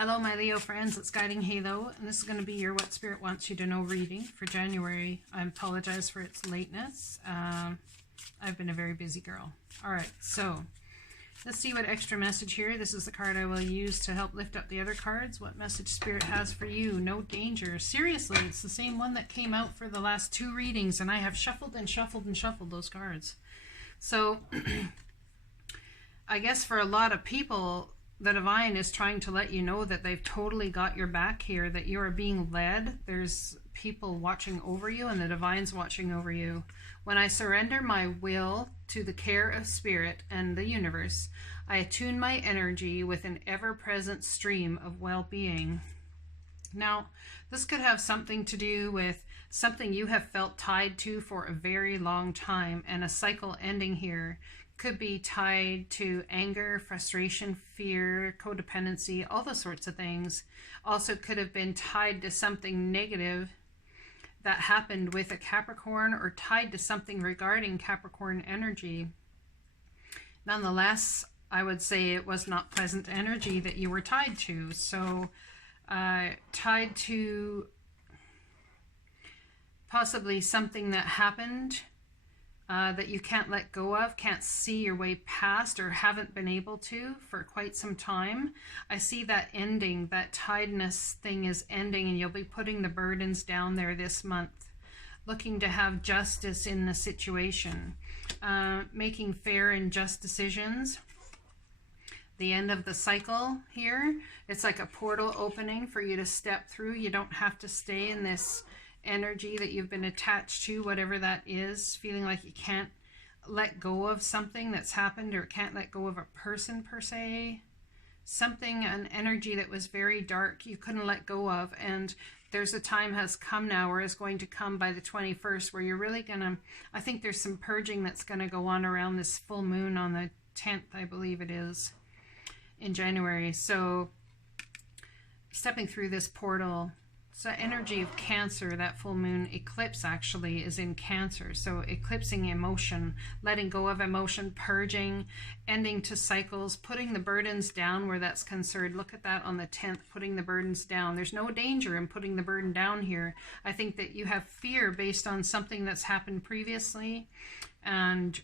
Hello, my Leo friends, it's Guiding Halo, and this is going to be your What Spirit Wants You to Know reading for January. I apologize for its lateness. I've been a very busy girl. Alright, so let's see what extra message here. This is the card I will use to help lift up the other cards. What message Spirit has for you? No danger. Seriously, it's the same one that came out for the last 2 readings, and I have shuffled and shuffled and shuffled those cards. So, I guess for a lot of people, the divine is trying to let you know that they've totally got your back here, that you are being led. There's people watching over you, and the divine's watching over you. When I surrender my will to the care of Spirit and the universe, I attune my energy with an ever-present stream of well-being. Now, this could have something to do with something you have felt tied to for a very long time, and a cycle ending here. Could be tied to anger, frustration, fear, codependency, all those sorts of things. Also could have been tied to something negative that happened with a Capricorn, or tied to something regarding Capricorn energy. Nonetheless, I would say it was not pleasant energy that you were tied to. So tied to possibly something that happened that you can't let go of, can't see your way past, or haven't been able to for quite some time. I see that ending, that tiedness thing is ending, and you'll be putting the burdens down there this month, looking to have justice in the situation, making fair and just decisions. The end of the cycle here, it's like a portal opening for you to step through. You don't have to stay in this energy that you've been attached to, whatever that is, feeling like you can't let go of something that's happened, or can't let go of a person per se, something, an energy that was very dark you couldn't let go of. And there's a time has come now, or is going to come by the 21st, where you're really gonna, I think there's some purging that's going to go on around this full moon on the 10th, I believe it is, in January. So stepping through this portal. So energy of Cancer, that full moon eclipse actually is in Cancer. So eclipsing emotion, letting go of emotion, purging, ending to cycles, putting the burdens down where that's concerned. Look at that on the 10th, putting the burdens down. There's no danger in putting the burden down here. I think that you have fear based on something that's happened previously, and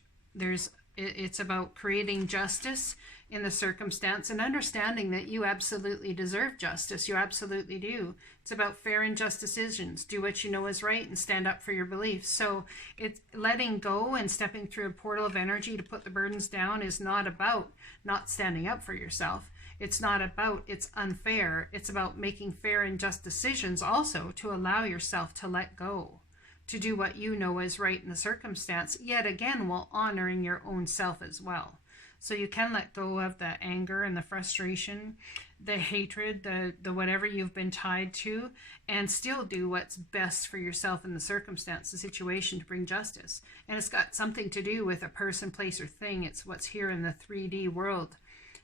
it's about creating justice in the circumstance, and understanding that you absolutely deserve justice. You absolutely do. It's about fair and just decisions. Do what you know is right and stand up for your beliefs. So it's letting go and stepping through a portal of energy to put the burdens down is not about not standing up for yourself. It's not about it's unfair. It's about making fair and just decisions also, to allow yourself to let go, to do what you know is right in the circumstance, yet again while honoring your own self as well. So you can let go of the anger and the frustration, the hatred, the whatever you've been tied to, and still do what's best for yourself in the circumstance, the situation, to bring justice. And it's got something to do with a person, place, or thing. It's what's here in the 3D world.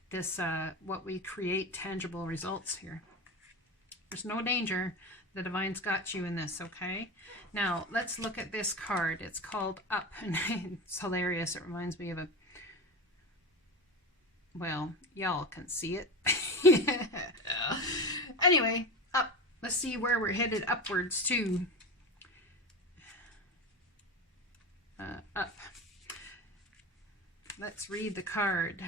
This, what we create, tangible results here. There's no danger. The divine's got you in this, okay? Now, let's look at this card. It's called Up, and it's hilarious. It reminds me of a, well, y'all can see it. Anyway, up. Let's see where we're headed upwards to. Up. Let's read the card.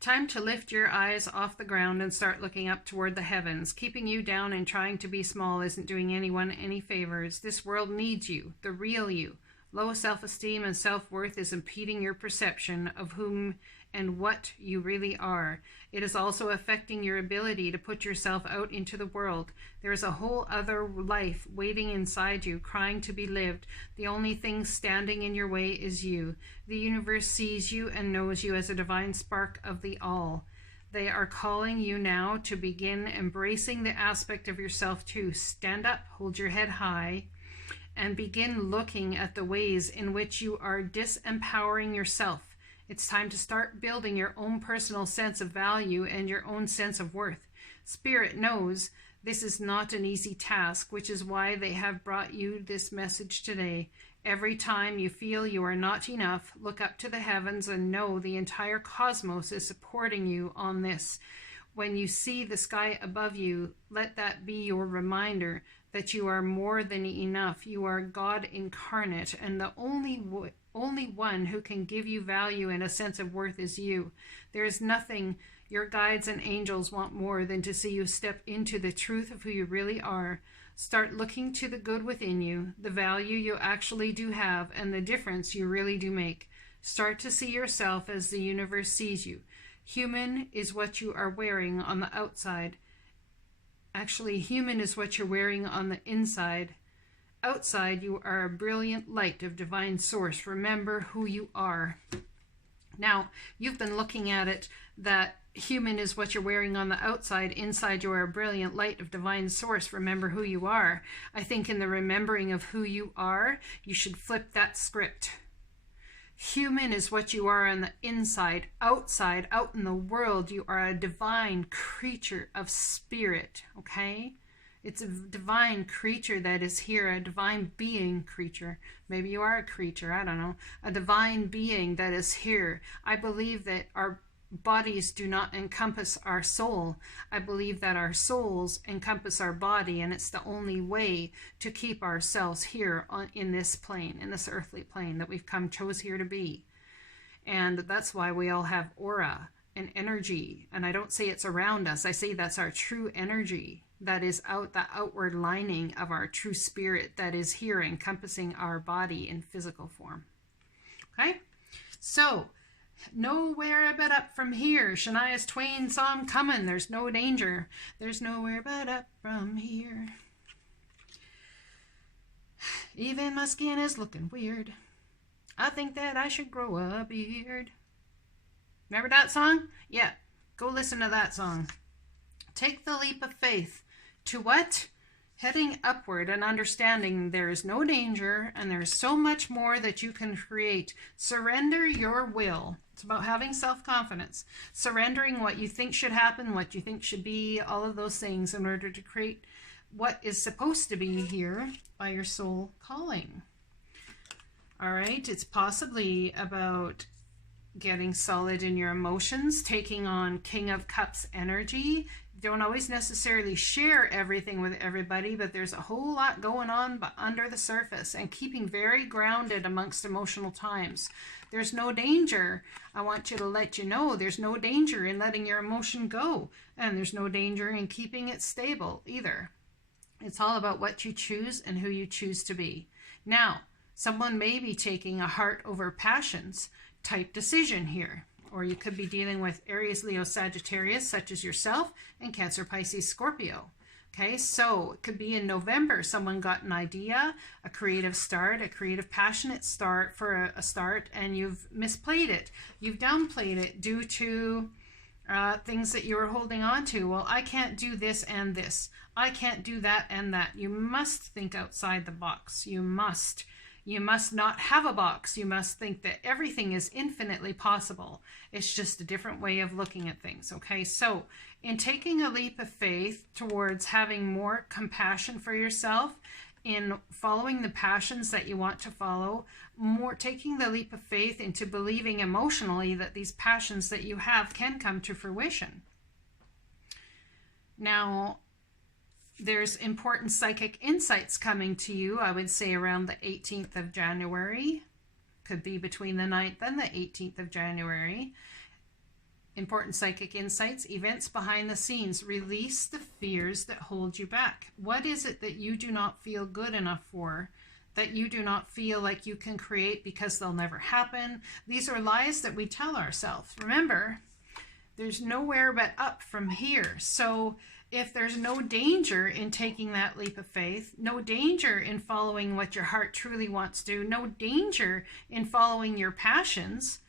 Time to lift your eyes off the ground and start looking up toward the heavens. Keeping you down and trying to be small isn't doing anyone any favors. This world needs you, the real you. Low self-esteem and self-worth is impeding your perception of whom and what you really are. It is also affecting your ability to put yourself out into the world. There is a whole other life waiting inside you, crying to be lived. The only thing standing in your way is you. The universe sees you and knows you as a divine spark of the all. They are calling you now to begin embracing the aspect of yourself too. Stand up, hold your head high, and begin looking at the ways in which you are disempowering yourself. It's time to start building your own personal sense of value and your own sense of worth. Spirit knows this is not an easy task, which is why they have brought you this message today. Every time you feel you are not enough, look up to the heavens and know the entire cosmos is supporting you on this. When you see the sky above you, let that be your reminder that you are more than enough. You are God incarnate, and the only one who can give you value and a sense of worth is you. There is nothing your guides and angels want more than to see you step into the truth of who you really are. Start looking to the good within you, the value you actually do have, and the difference you really do make. Start to see yourself as the universe sees you. Human is what you are wearing on the outside. Actually, human is what you're wearing on the inside. Outside, you are a brilliant light of divine source. Remember who you are. Now, you've been looking at it that human is what you're wearing on the outside. Inside, you are a brilliant light of divine source. Remember who you are. I think in the remembering of who you are, you should flip that script. Human is what you are on the inside. Outside, out in the world, you are a divine creature of spirit, okay? It's a divine creature that is here, a divine being creature. Maybe you are a creature, I don't know. A divine being that is here. I believe that our bodies do not encompass our soul. I believe that our souls encompass our body, and it's the only way to keep ourselves here in this plane, in this earthly plane that we've chose here to be. And that's why we all have aura and energy. And I don't say it's around us. I say that's our true energy. That is the outward lining of our true spirit that is here encompassing our body in physical form. Okay? So, nowhere but up from here. Shania Twain song coming. There's no danger. There's nowhere but up from here. Even my skin is looking weird. I think that I should grow a beard. Remember that song? Yeah. Go listen to that song. Take the leap of faith. To what? Heading upward and understanding there is no danger and there's so much more that you can create. Surrender your will. It's about having self-confidence. Surrendering what you think should happen, what you think should be, all of those things in order to create what is supposed to be here by your soul calling. All right, it's possibly about getting solid in your emotions, taking on King of Cups energy. Don't always necessarily share everything with everybody, but there's a whole lot going on under the surface, and keeping very grounded amongst emotional times. There's no danger. I want you to let you know there's no danger in letting your emotion go, and there's no danger in keeping it stable either. It's all about what you choose and who you choose to be. Now, someone may be taking a heart over passions type decision here. Or you could be dealing with Aries, Leo, Sagittarius, such as yourself, and Cancer, Pisces, Scorpio. Okay, so it could be in November, someone got an idea, a creative start, a creative, passionate start for a start, and you've misplayed it. You've downplayed it due to things that you were holding on to. Well, I can't do this and this. I can't do that and that. You must think outside the box. You must. You must not have a box. You must think that everything is infinitely possible. It's just a different way of looking at things, okay? So in taking a leap of faith towards having more compassion for yourself, in following the passions that you want to follow, more taking the leap of faith into believing emotionally that these passions that you have can come to fruition. Now, there's important psychic insights coming to you, I would say around the 18th of January. Could be between the 9th and the 18th of January. Important psychic insights, events behind the scenes. Release the fears that hold you back. What is it that you do not feel good enough for? That you do not feel like you can create because they'll never happen? These are lies that we tell ourselves. Remember, there's nowhere but up from here. So if there's no danger in taking that leap of faith, no danger in following what your heart truly wants to do, no danger in following your passions,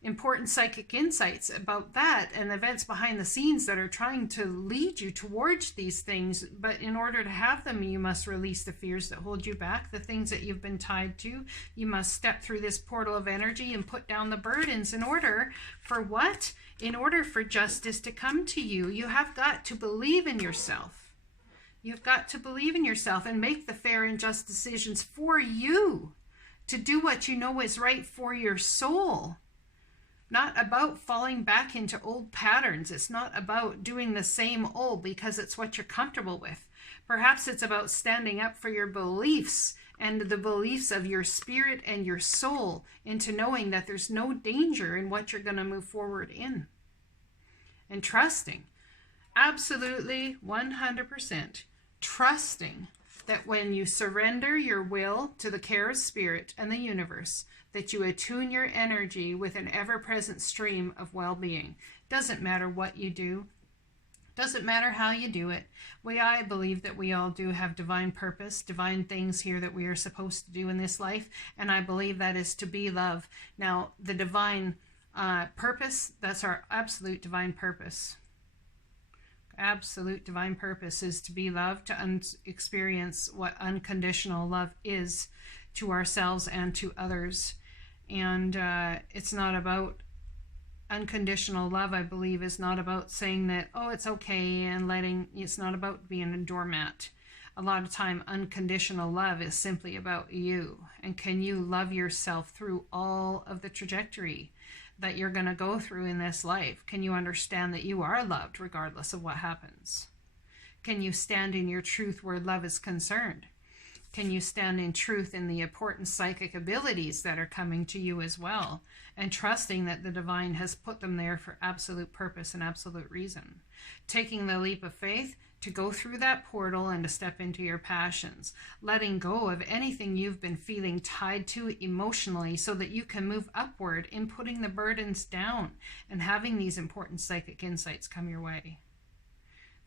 important psychic insights about that and events behind the scenes that are trying to lead you towards these things. But in order to have them, you must release the fears that hold you back, the things that you've been tied to. You must step through this portal of energy and put down the burdens in order for what? In order for justice to come to you. You have got to believe in yourself. You've got to believe in yourself and make the fair and just decisions for you, to do what you know is right for your soul. Not about falling back into old patterns. It's not about doing the same old because it's what you're comfortable with. Perhaps it's about standing up for your beliefs and the beliefs of your spirit and your soul, into knowing that there's no danger in what you're going to move forward in. And trusting, absolutely 100%, trusting that when you surrender your will to the care of spirit and the universe, that you attune your energy with an ever-present stream of well-being. Doesn't matter what you do. Doesn't matter how you do it. I believe that we all do have divine purpose, divine things here that we are supposed to do in this life, and I believe that is to be love. Now, the divine purpose, that's our absolute divine purpose. Absolute divine purpose is to be love, to experience what unconditional love is to ourselves and to others. And it's not about unconditional love, I believe, is not about saying that, oh, it's okay, and it's not about being a doormat. A lot of time, unconditional love is simply about you. And can you love yourself through all of the trajectory that you're going to go through in this life? Can you understand that you are loved regardless of what happens? Can you stand in your truth where love is concerned? Can you stand in truth in the important psychic abilities that are coming to you as well, and trusting that the divine has put them there for absolute purpose and absolute reason? Taking the leap of faith to go through that portal and to step into your passions, letting go of anything you've been feeling tied to emotionally so that you can move upward in putting the burdens down and having these important psychic insights come your way.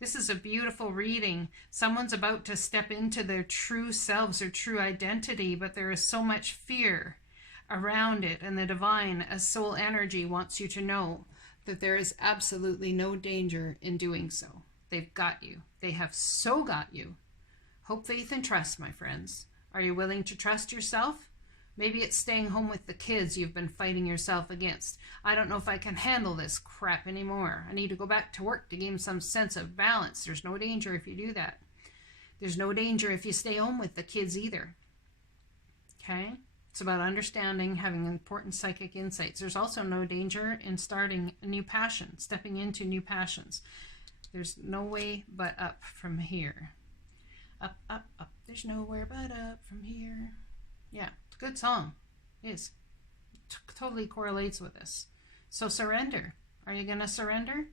This is a beautiful reading. Someone's about to step into their true selves, their true identity, but there is so much fear around it, and the divine, as soul energy, wants you to know that there is absolutely no danger in doing so. They've got you. They have so got you. Hope, faith, and trust, my friends. Are you willing to trust yourself? Maybe it's staying home with the kids you've been fighting yourself against. I don't know if I can handle this crap anymore. I need to go back to work to gain some sense of balance. There's no danger if you do that. There's no danger if you stay home with the kids either. Okay? It's about understanding, having important psychic insights. There's also no danger in starting a new passion, stepping into new passions. There's no way but up from here. Up, up, up. There's nowhere but up from here. Yeah, it's a good song. It is. Totally correlates with this. So surrender. Are you going to surrender?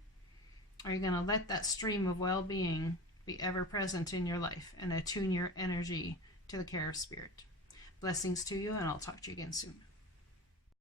Are you going to let that stream of well-being be ever present in your life and attune your energy to the care of spirit? Blessings to you, and I'll talk to you again soon.